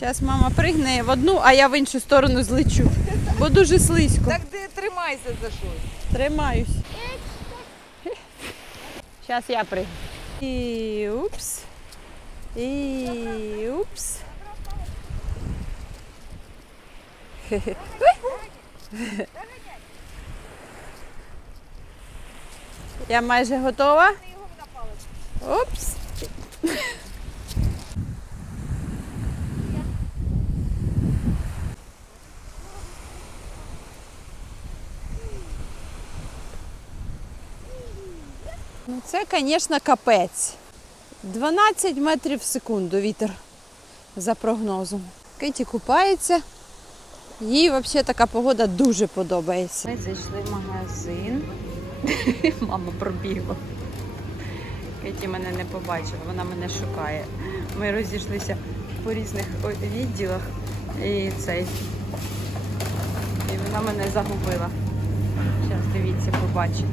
Зараз мама пригне в одну, а я в іншу сторону злечу. Бо дуже слизько. Так ти тримайся за щось. Тримаюсь. Зараз я пригну. І упс. І упс. Я майже готова. Упс. Ну це, звісно, капець. 12 метрів в секунду вітер за прогнозом. Кеті купається. Їй взагалі така погода дуже подобається. Ми зайшли в магазин. Мама пробігла. Кеті мене не побачила, вона мене шукає. Ми розійшлися по різних відділах і цей. І вона мене загубила. Зараз дивіться, побачить.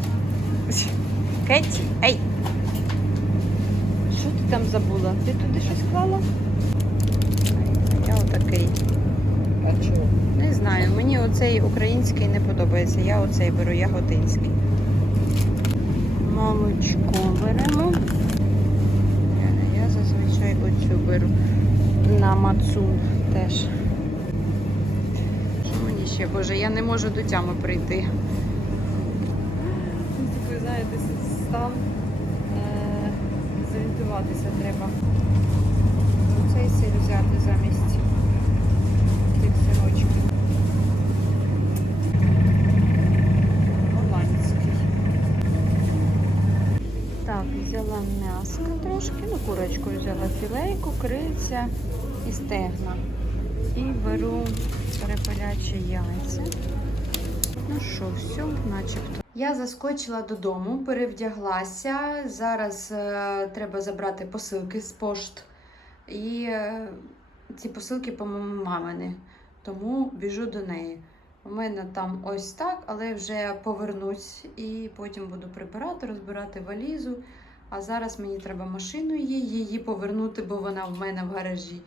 Кеті, ей! Що ти там забула? Ти туди щось клала? Я отакий. А чого? Не знаю, мені оцей український не подобається. Я оцей беру ягодинський. Молочко беремо. Я зазвичай оцю беру на мацун теж. Що мені ще, боже, я не можу до тями прийти. Знаєте, стан е, зорієнтуватися треба. Оцей сир взяти замість тих сирочків. Голландський. Так, взяла м'ясо трошки, ну курочку взяла філейку, крильця і стегна. І беру перепелячі яйця. Ну що, все, начебто. Я заскочила додому, перевдяглася. Зараз е, треба забрати посилки з пошт. І е, ці посилки, по-моєму, мамини. Тому біжу до неї. У мене там ось так, але вже повернусь і потім буду прибирати, розбирати валізу. А зараз мені треба машину її, її повернути, бо вона в мене в гаражі.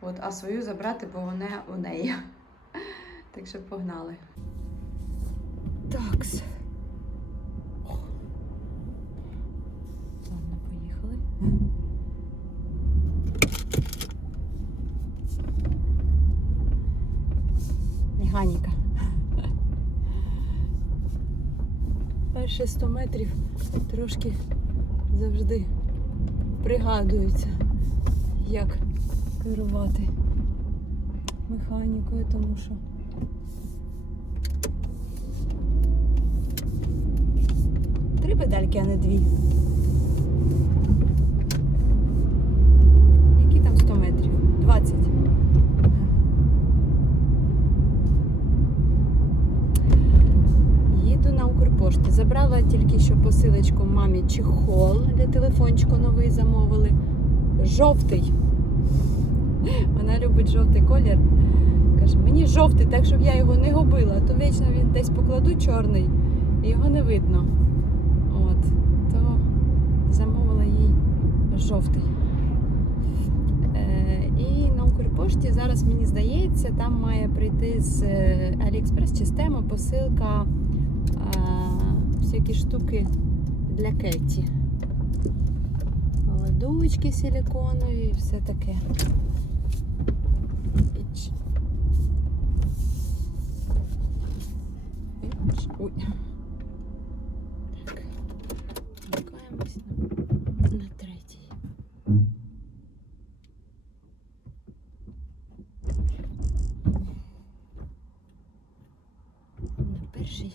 От, а свою забрати, бо вона у неї. Так що погнали. Такс. Ладно, поїхали. Механіка. Перші 100 метрів трошки завжди пригадується, як керувати механікою, тому що три педальки, а не дві. Які там 100 метрів? 20. Їду на Укрпошти. Забрала тільки що посилочку мамі чехол для телефончику новий замовили. Жовтий. Вона любить жовтий колір. Каже, мені жовтий, так щоб я його не губила, то вічно він десь покладу чорний і його не видно. От, то замовила їй жовтий. Е, і на Укрпошті зараз мені здається, там має прийти з е, Aliexpress чи з тема посилка е, всякі штуки для Кеті. Ладучки силіконові і все таке. Ой. Так. Вмикаємось на, на третій. На перший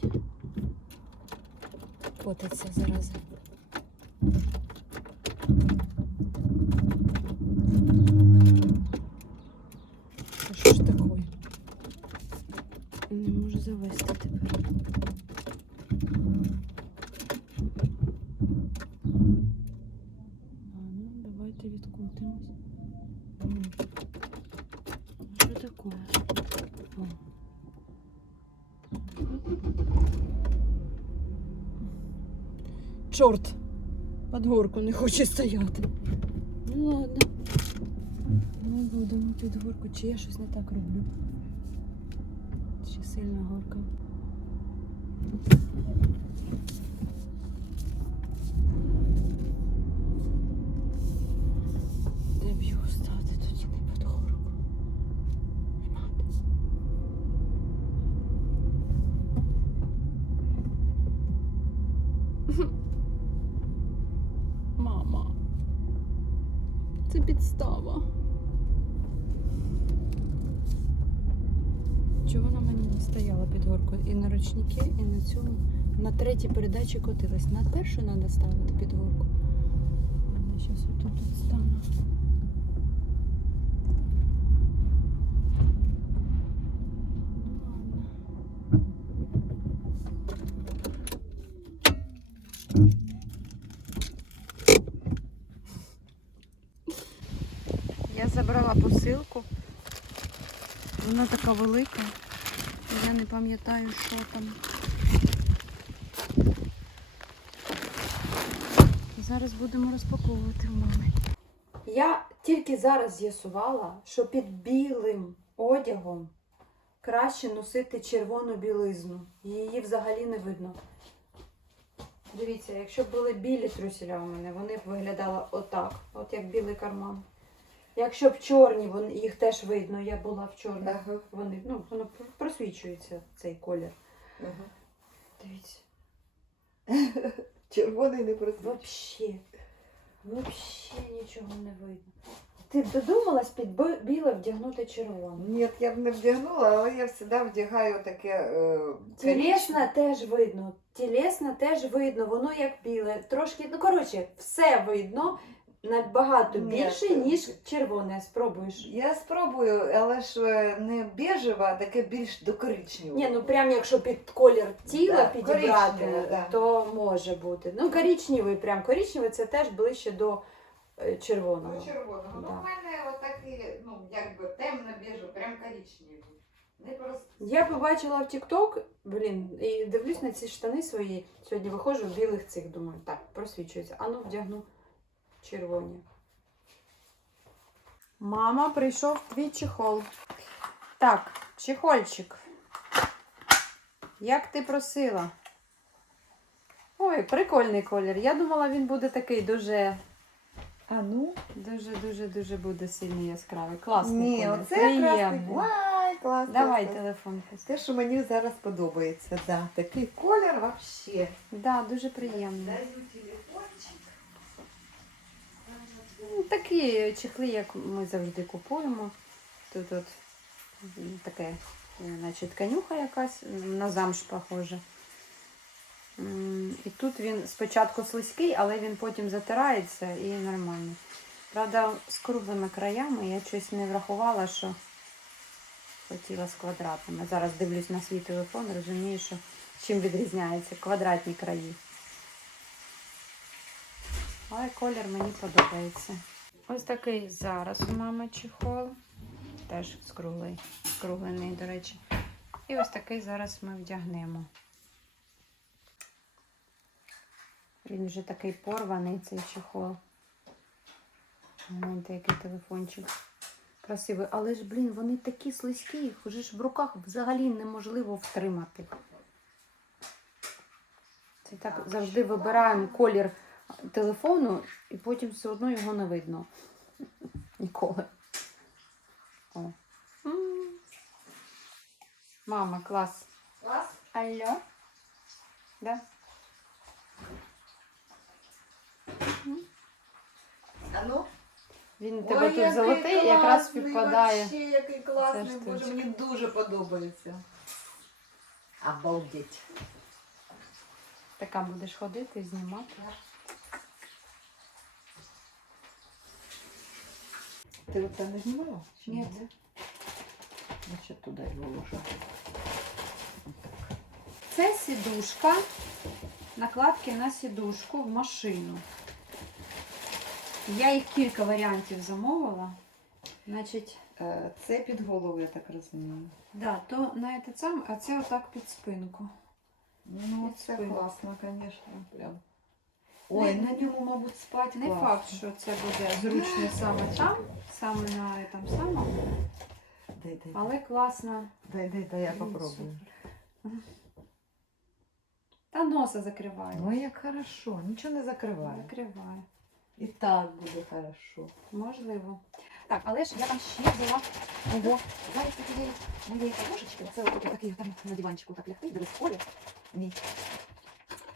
котиться зараза. А що ж таке? Не можу завести тепер. Ну, давайте відкотимось. М. Що таке? О. Чорт! Под горку не хоче стояти. Ну ладно. Ну, будемо під горку, чи я щось не так роблю. Сильна горка. Де б не під горку? Мама. Це підстава. Чого вона мені не стояла під горкою? І на ручники, і на цьому. На третій передачі котилась. На першу треба ставити під горку. Я зараз отут от стану. Ну. Я забрала посилку. Вона така велика. Я не пам'ятаю, що там. Зараз будемо розпаковувати в мами. Я тільки зараз з'ясувала, що під білим одягом краще носити червону білизну. Її взагалі не видно. Дивіться, якщо б були білі труселя у мене, вони б виглядали отак, от як білий карман. Якщо б чорні, вони, їх теж видно, я була в чорних. Ага. Вони, ну, воно просвічується цей колір. Ага. Дивіться. Червоний не просто. Вообще. Вообще нічого не видно. Ти б додумалась під біле вдягнути червоне? Ні, я б не вдягнула, але я завжди вдягаю таке. Е, Тілесна теж видно. Тілесна теж видно, воно як біле. Трошки, ну коротше, все видно набагато Ні, більше, це- ніж червоне. Спробуєш. Я спробую, але ж е, не біжева, а таке більш до коричневого. Ні, ну прям якщо під колір тіла Да, підібрати, коричневе, да. то може бути. Ну, коричневий, прям коричневий це теж ближче до е, червоного. Ну, червоного. Да. Ну, в мене отакі, ну, якби темно біжу, прям коричневі. Не просто. Я побачила в TikTok, блін, і дивлюсь на ці штани свої. Сьогодні виходжу в білих цих, думаю, так, просвічується. А ну вдягну червоні. Мама, прийшов твій чехол. Так, чехольчик. Як ти просила? Ой, прикольний колір. Я думала, він буде такий дуже, А ну? дуже, дуже, дуже буде сильно яскравий. Класний Ні, колір. оце Приємний. якраз. Ай, клас. Давай клас, телефон. Те, що мені зараз подобається, да. Такий колір вообще. Да, дуже приємно. Даю телефончик. Ну, Такі чехли, як ми завжди купуємо. Тут от таке, е, наче тканюха якась, на замш похоже. І тут він спочатку слизький, але він потім затирається і нормально. Правда, з круглими краями я щось не врахувала, що хотіла з квадратними. Зараз дивлюсь на свій телефон, розумію, що чим відрізняється квадратні краї. Але колір мені подобається. Ось такий зараз у мами чехол. Теж скруглий, скруглений, до речі. І ось такий зараз ми вдягнемо. Він вже такий порваний, цей чехол. Гляньте, який телефончик. Красивий. Але ж, блін, вони такі слизькі, їх вже ж в руках взагалі неможливо втримати. Це так завжди вибираємо колір телефону, і потім все одно його не видно. Ніколи. О. М. Мама, клас. Клас. Алло? Да? А ну? Він у Ой, тебе тут який золотий, якраз класний, співпадає. Вообще, який класний, боже, штучка. мені дуже подобається. Обалдеть. Така будеш ходити і знімати. Ти оце не знімала? Ні. Значить, туди його ложу. Це сідушка, накладки на сідушку в машину. Я їх кілька варіантів замовила. Значить, Е, Це під голову, я так розумію. да, то на це сам, а це отак під спинку. Ну, Під це спинку. класно, звісно. Прям. Ой, Не- на ньому, мабуть, спати Не класно. факт, що це буде зручно саме там, саме на там самому, Дай, дай, але класно. дай, дай, дай, я Ні, попробую. Та носа закриваю. Ой, як хорошо, нічого не закриваю. Закриваю. І так буде хорошо. Можливо. Так, але ж я там ще взяла. Ого, зараз цієї моєї подушечки, це от такий там на диванчику так лягти, дивись, колір. Мій.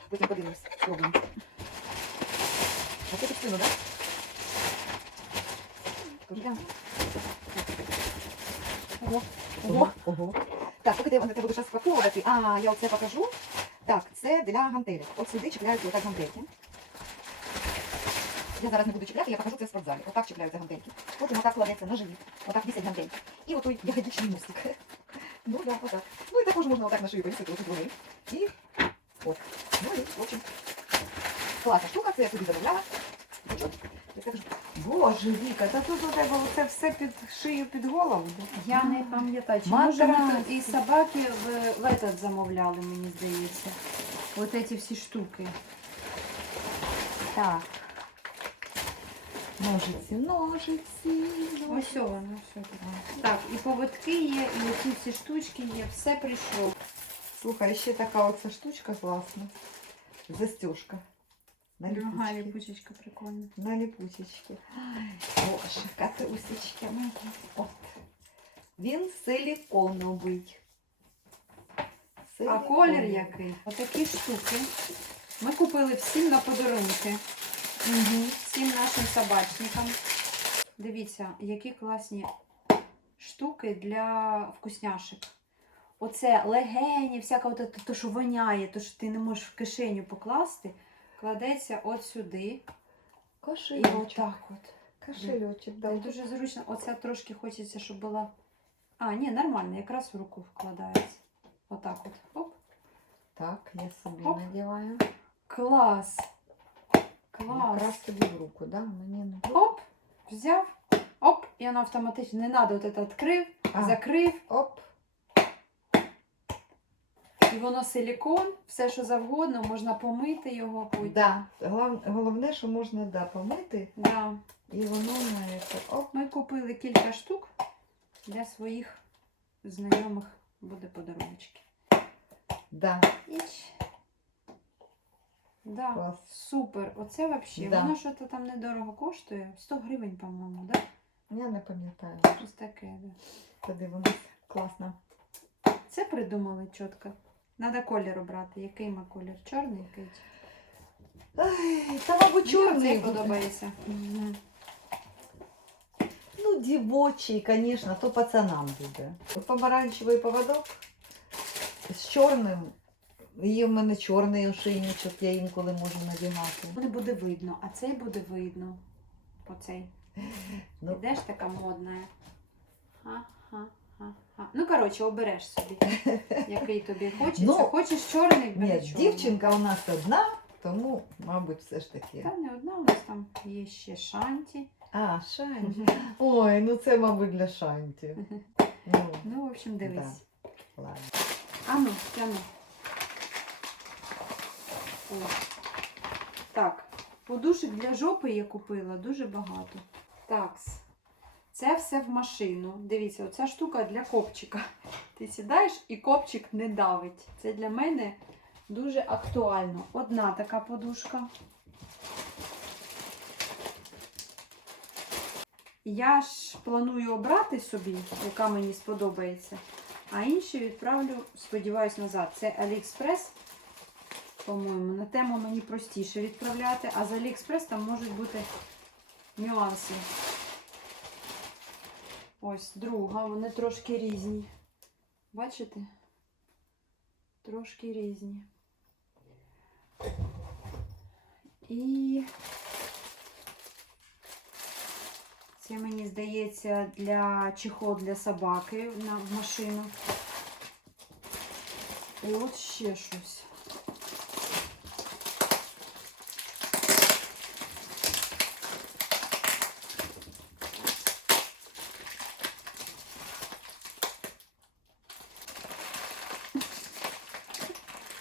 Потім подивимось, спробуємо. Оце під так? Ого, Ого. ого. Так, поки ти, будеш розпаковувати, а я оце покажу. Так, це для гантелі. От сюди чіпляються отак гантельки. Я зараз не буду чіпляти, я покажу це в спортзалі. Отак чіпляються гантельки. Потім отак кладеться на живіт, отак вісять гантельки. І отой ягодичний мостик. Ну да, отак. Ну і також можна отак на шию повісити, отут вони. І от. Ну і, в общем, класна штука, це я собі замовляла. Боже, Віка, та тут у тебе це все під шию, під голову. Я не пам'ятаю, чи може і собаки в, в этот замовляли, мені здається. От ці всі штуки. Так, Ножиці, ножиці, ось воно, все тут. Так, і поводки є, і оці всі штучки є, все прийшло. Слухай, ще така оця штучка класна. Застежка. На Ага, липучки. ліпучечка прикольна. На липучечки. Боже, катрусечки мої. От. Він силіконовий. А колір який? Отакі штуки. Ми купили всім на подарунки. Угу. всім нашим собачникам. Дивіться, які класні штуки для вкусняшек. Оце легені, всяке то, що воняє, то, що ти не можеш в кишеню покласти, кладеться от сюди. І отак от. Кошельочок, да. Це дуже зручно. Оце трошки хочеться, щоб була. А, ні, нормально, якраз в руку вкладається. Отак от. Оп. Так, я собі Оп. надіваю. Клас! Клас! Якраз тобі в руку, да? Мені не Оп, взяв, оп, і воно автоматично не треба, от це відкрив, А. закрив, Оп. І воно силікон, все що завгодно, можна помити його потім. Да. Глав- Головне, що можна да, помити, Да. і воно це. Оп. Ми купили кілька штук для своїх знайомих буде подаруночки. Да. Іч. Да. Клас. Супер. Оце взагалі. Да. Воно що то там недорого коштує. 100 гривень, по-моєму, да? Я не пам'ятаю. Щось таке, да. Подивимось. Класно. Це придумали чітко. Треба колір обрати. Який ми колір? Чорний який? Ай, та, мабуть, чорний. Подобається. Угу. Ну, дівочий, звісно, то пацанам буде. Помаранчевий поводок з чорним. Є в мене чорний ошейничок, я інколи можу надягати. Буде буде видно, а цей буде видно. Оцей. Ну. Ідеш така модна. Ха-ха-ха-ха. Ну, коротше, обереш собі, який тобі хочеться. Ну, Хочеш чорний, бери Ні, чорний. дівчинка у нас одна, тому, мабуть, все ж таки. Та не одна, у нас там є ще шанті. А, шанті. Ой, ну це, мабуть, для шанті. Ну, Ну, в общем, дивись. ладно. А ну, тяну. О. Так, подушек для жопи я купила дуже багато. Такс. Це все в машину. Дивіться, оця штука для копчика. Ти сідаєш і копчик не давить. Це для мене дуже актуально. Одна така подушка. Я ж планую обрати собі, яка мені сподобається. А інші відправлю, сподіваюсь, назад. Це Аліекспрес, по-моєму. На тему мені простіше відправляти, а з Аліекспрес там можуть бути нюанси. Ось друга, вони трошки різні. Бачите? Трошки різні. І це, мені здається, для чехол для собаки на в машину. І от ще щось.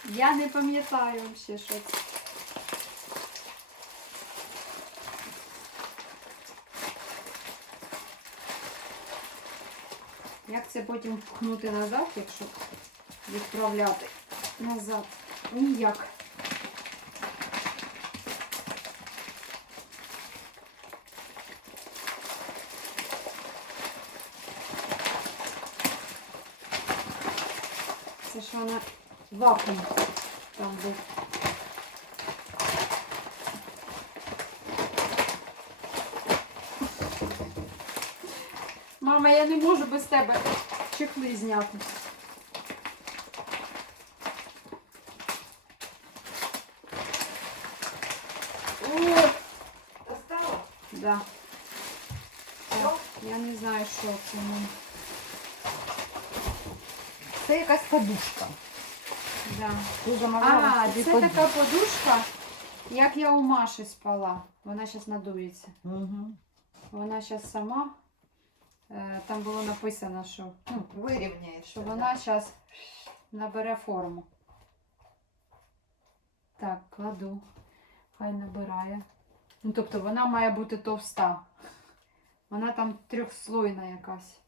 Я не пам'ятаю ще щось. Як це потім впхнути назад, якщо відправляти назад? Ну, ніяк. Це ж вона вакуум там був. Мама, я не можу без тебе чехли зняти. О, Достала? да. Так, я не знаю, що це. Це якась подушка. Да. Ти замовляла А, це подушку. така подушка, як я у Маші спала. Вона зараз надується. Угу. Вона зараз сама. Е, Там було написано, що, ну, Вирівняєш. що вона зараз набере форму. Так, кладу. Хай набирає. Ну, тобто вона має бути товста. Вона там трьохслойна якась.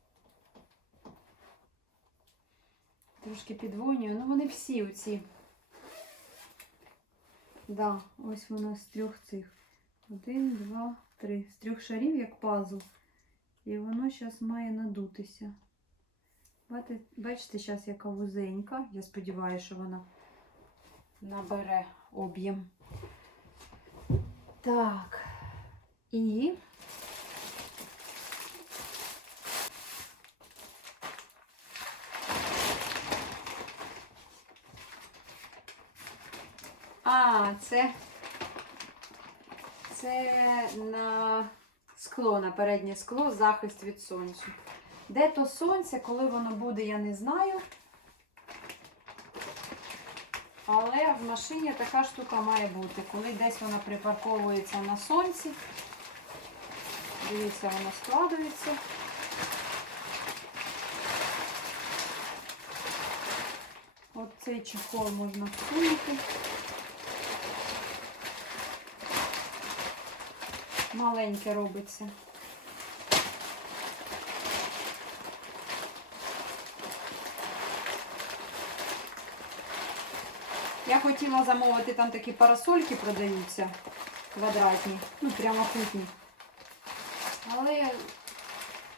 Трошки підвонюю. Ну, вони всі оці. Да, ось вона з трьох цих. Один, два, три. З трьох шарів, як пазл. І воно зараз має надутися. Бачите, зараз яка вузенька. Я сподіваюся, що вона набере об'єм. Так. І. Це. Це на скло, на переднє скло, захист від сонцю. Де то сонце, коли воно буде, я не знаю. Але в машині така штука має бути. Коли десь вона припарковується на сонці. Дивіться, вона складується. От цей чехол можна всунути. Маленьке робиться. Я хотіла замовити, там такі парасольки продаються квадратні, ну прямокутні. Але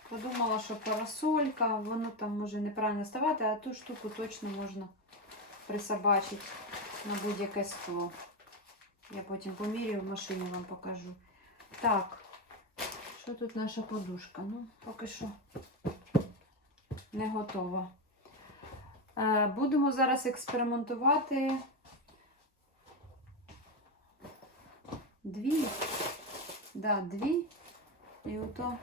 подумала, що парасолька, воно там може неправильно ставати, а ту штуку точно можна присобачити на будь-яке скло. Я потім поміряю в машині вам покажу. Так, що тут наша подушка? Ну, поки що не готова. Е, Будемо зараз експериментувати. Дві. Да, дві. І ото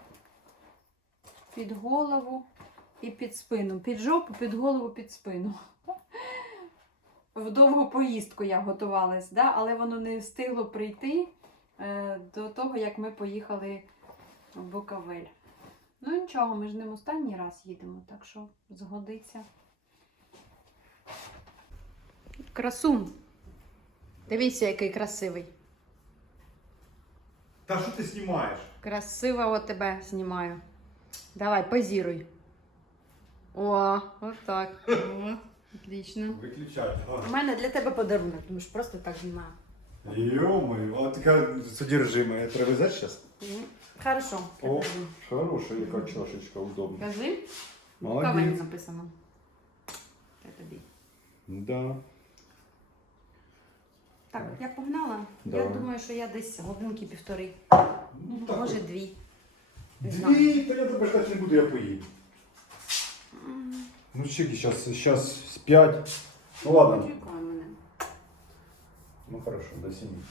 під голову і під спину. Під жопу, під голову, під спину. В довгу поїздку я готувалась, да? але воно не встигло прийти до того, як ми поїхали в Буковель. Ну нічого, ми ж ним останній раз їдемо, так що згодиться. Красун. Дивіться, який красивий. Та що ти знімаєш? Красиво от тебе знімаю. Давай, позіруй. О, отак. О, Отлично. Виключай. У мене для тебе подарунок, тому що просто так знімаю. Йо-моє, а така содержимое. Треба взяти зараз? Мгм. Хорошо. О, хороша яка чашечка, удобна. Кажи, Кавель Молодець. написано. Це тобі. Да. Так, я погнала. Я Давай. думаю, що я десь годинки півтори, Ну, так може дві. Не знаю. Дві, то я тебе ждати не буду, я поїм. М, Ну, чеки, зараз, п'ять. Ну ладно. Чекай. Ну хорошо, до семи.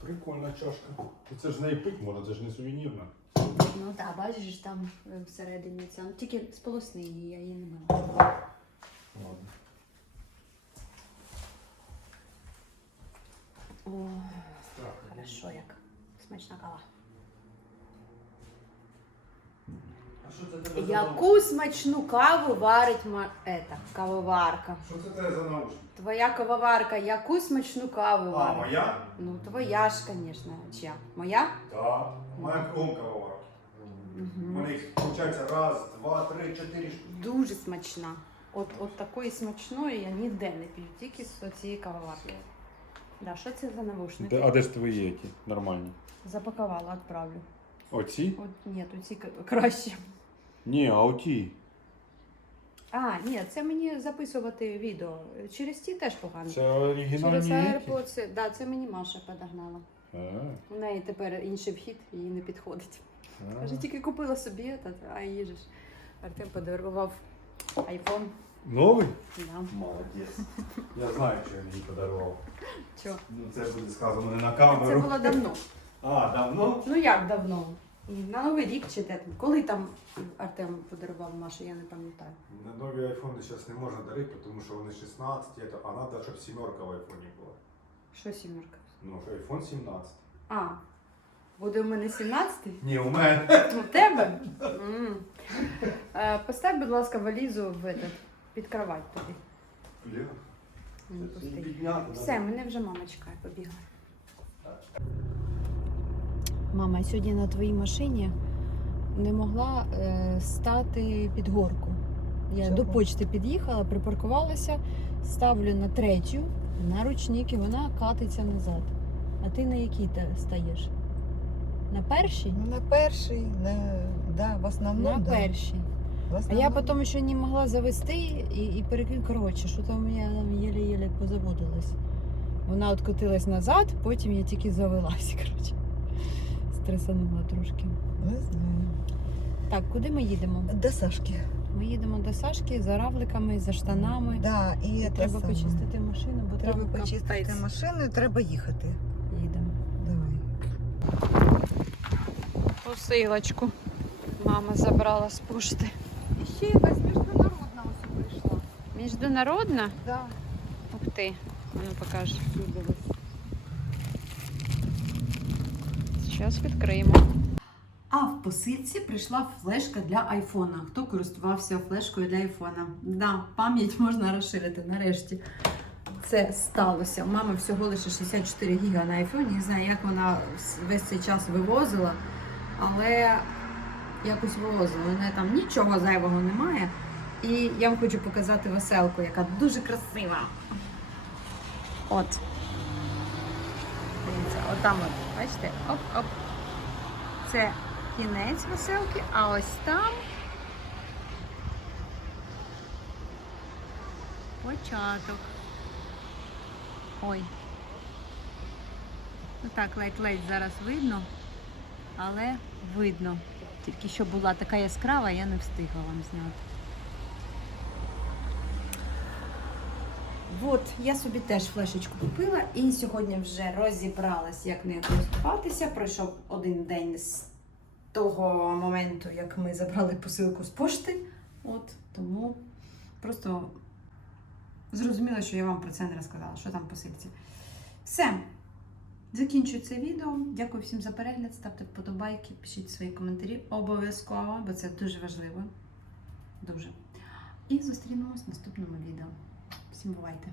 Прикольна чашка. Це ж неї пить можна, це ж не сувенірна. Ну так, бачиш, там е, всередині ця. Ну, тільки сполосни її, я її не мила. Ладно. О, Так, хорошо, як смачна кава. А що це тебе за Яку смачну каву варить ма... Ета, кавоварка? Що це тебе за наушник? Твоя кавоварка, яку смачну каву А, варить? моя? Ну, твоя ж, звісно. Чия? Моя? Так. Моя кромка варки. виходить раз, два, три, чотири штуки. Дуже смачна. От, от такої смачної я ніде не п'ю, тільки з цієї кавоварки. Да, що це за навушники? А де ж твої які? Нормальні? Запакувала, відправлю. Оці? От, ні, ці к- краще. Ні, а оті. А, ні, це мені записувати відео. Через ті теж погано. Це Через оригінальні які? AirPods, да, це мені Маша подогнала. А, У неї тепер інший вхід, їй не підходить. а. Каже, тільки купила собі этот, а же ж Артем подарував айфон. Новий? Да. Молодець. Я знаю, що він їй подарував. Чо? Ну це буде сказано не на Це камеру. було давно. А, давно? Ну як давно? На Новий рік чи де там? Коли там Артем подарував Маші, я не пам'ятаю. На нові айфони зараз не можна дарити, тому що вони 16, это, а треба, щоб сімерка в айфоні була. Що сімерка? Ну, айфон 17. А, буде у мене 17 Ні, у мене. У тебе? М. Е, Постав, будь ласка, валізу в этот, під кровать Не це пусти. підняти Все, мене вже мама чекає, побігла. Мама, сьогодні на твоїй машині не могла е, стати під горку. Я Чого? до почти під'їхала, припаркувалася, ставлю на третю, на ручник і вона катиться назад. А ти на якій те стаєш? На першій? Ну, на перший, на, да, в основному. на да. першій. В А основному. я потім ще не могла завести і, і перекинь, коротше, що там я там єле-єле позаводилась. Вона откотилась назад, потім я тільки завелась, коротше. Стресанула трошки. Не знаю. Так, куди ми їдемо? До Сашки. Ми їдемо до Сашки за равликами, за штанами. Да, і, І треба саме. почистити машину, бо Треба там почистити капець. машину і треба їхати. Їдемо. Давай. Посилочку. Мама забрала з пошти. І ще якась міжнародна ось прийшла. Міжнародна? Да. Ух ти. А Ну покажи. Зараз відкриємо. А в посилці прийшла флешка для айфона. Хто користувався флешкою для айфона? Да, пам'ять можна розширити нарешті. Це сталося. Мама всього лише 64 гіга на айфоні. Не знаю, як вона весь цей час вивозила, але якось вивозила. У неї там нічого зайвого немає. І я вам хочу показати веселку, яка дуже красива. От. Дивіться, отам от, бачите, оп-оп. Це кінець веселки, а ось там початок. Ой. Ну так, ледь-ледь зараз видно, але видно. Тільки що була така яскрава, я не встигла вам зняти. От, я собі теж флешечку купила і сьогодні вже розібралась, як нею користуватися. Пройшов один день з того моменту, як ми забрали посилку з пошти. От, тому просто зрозуміла, що я вам про це не розказала, що там в посилці. Все. Закінчую це відео. Дякую всім за перегляд. Ставте вподобайки, пишіть свої коментарі обов'язково, бо це дуже важливо. Дуже. І зустрінемось в наступному відео. Всім бувайте!